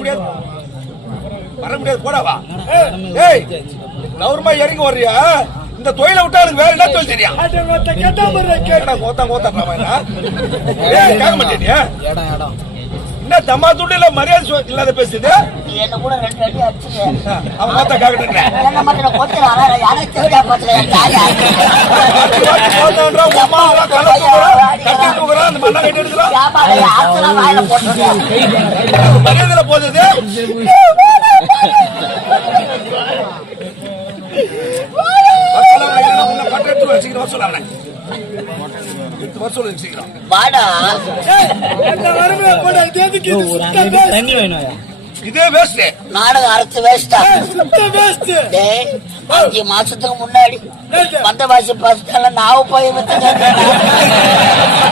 முடியாது போடாவா. ஏய் கௌரமா இறங்கி வர்றியா? இந்த தொழிலை விட்டா எனக்கு வேற என்ன தொழில் தெரியும்? கேட்க மாட்டேனியா? என்ன தம்மா துண்டு இல்ல மரியாதை இல்லாத பேசுது. என்ன கூட 2 அடி அடிச்சுங்க. அவன் மொத்த கேக்கட்டே. என்ன மத்த கொச்சறாரா யாரே தேடியா பத்தல யாரே. போடறா உமாவா கலப்புறா கட்டி தூக்குறா அந்த மண்ண கட்டி எடுக்குறா. யாமால ஆத்துல வாயில போட்டுங்க. மரியாதைல போகுது. பட்டத்து வச்சிக்கிறோம் சொல்றானே. வருஷம் வச்சிக்கிறோம். வாடா. என்ன வரமே போடா எதுக்கு தண்ணி வேணும்யா? இதே வேஸ்ட். நாடகம் அரைச்சு வேஸ்டா? சுத்த வேஸ்ட். டேய் 5 மாசத்துக்கு முன்னாடி வந்த வாசி பஸ்ல நாவு போய் வித்துங்க.